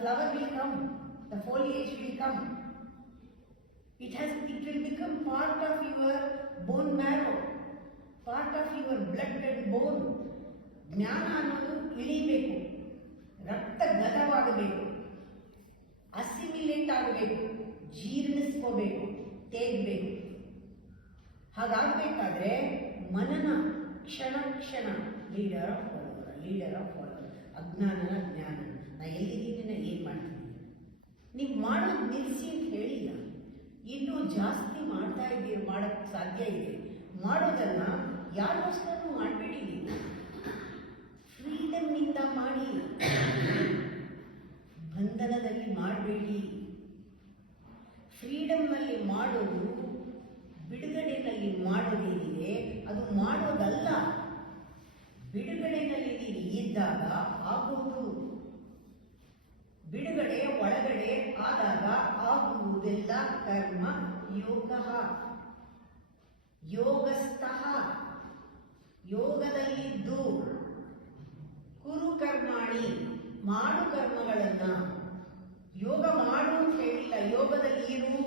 flower will come, the foliage will come. It will become part of your bone marrow, part of your blood and bone. ಜ್ಞಾನ ಅನ್ನೋದು ಇಳಿಬೇಕು, ರಕ್ತಗತವಾಗಬೇಕು, ಅಸಿಮಿಲೇಟ್ ಆಗಬೇಕು, ಜೀರ್ಣಿಸ್ಕೋಬೇಕು, ತೇಗಬೇಕು. ಹಾಗಾಗಬೇಕಾದ್ರೆ ಮನನ ಕ್ಷಣ ಕ್ಷಣ leader of follower, ಅಜ್ಞಾನನ ಜ್ಞಾನ. ನಾ ಎಲ್ಲಿದ್ದೀನಿ, ನಾ ಏನು ಮಾಡ್ತೀನಿ, ನೀವು ಮಾಡೋದು ನಿಲ್ಲಿಸಿ ಅಂತ ಹೇಳಿಲ್ಲ. ಇನ್ನೂ ಜಾಸ್ತಿ ಮಾಡ್ತಾ ಇದ್ದೀರಿ, ಮಾಡೋಕ್ಕೆ ಸಾಧ್ಯ ಇದೆ. ಮಾಡೋದನ್ನ ಯಾರಿಗೋಸ್ಕರ ಮಾಡಬೇಡಿ, ನೀವು ಫ್ರೀಡಮ್ನಿಂದ ಮಾಡಿ, ಬಂಧನದಲ್ಲಿ ಮಾಡಬೇಡಿ. ಫ್ರೀಡಮ್ನಲ್ಲಿ ಮಾಡೋದು, ಬಿಡುಗಡೆಯಲ್ಲಿ ಮಾಡೋದೇನಿದೆ ಅದು ಮಾಡೋದಲ್ಲ. ಬಿಡುಗಡೆಯಲ್ಲಿ ನೀವು ಇದ್ದಾಗ ಆಗುವುದು, ಬಿಡುಗಡೆ ಒಳಗಡೆ ಆದಾಗ ಆಗುವುದೆಲ್ಲ ಕರ್ಮ ಯೋಗ. ಯೋಗಸ್ಥಃ, ಯೋಗದಲ್ಲಿದ್ದು, ಕುರು ಕರ್ಮಾಣಿ, ಮಾಡು ಕರ್ಮಗಳನ್ನ. ಯೋಗ ಮಾಡು ಅಂತ ಹೇಳಿಲ್ಲ, ಯೋಗದಲ್ಲಿ ಇರು.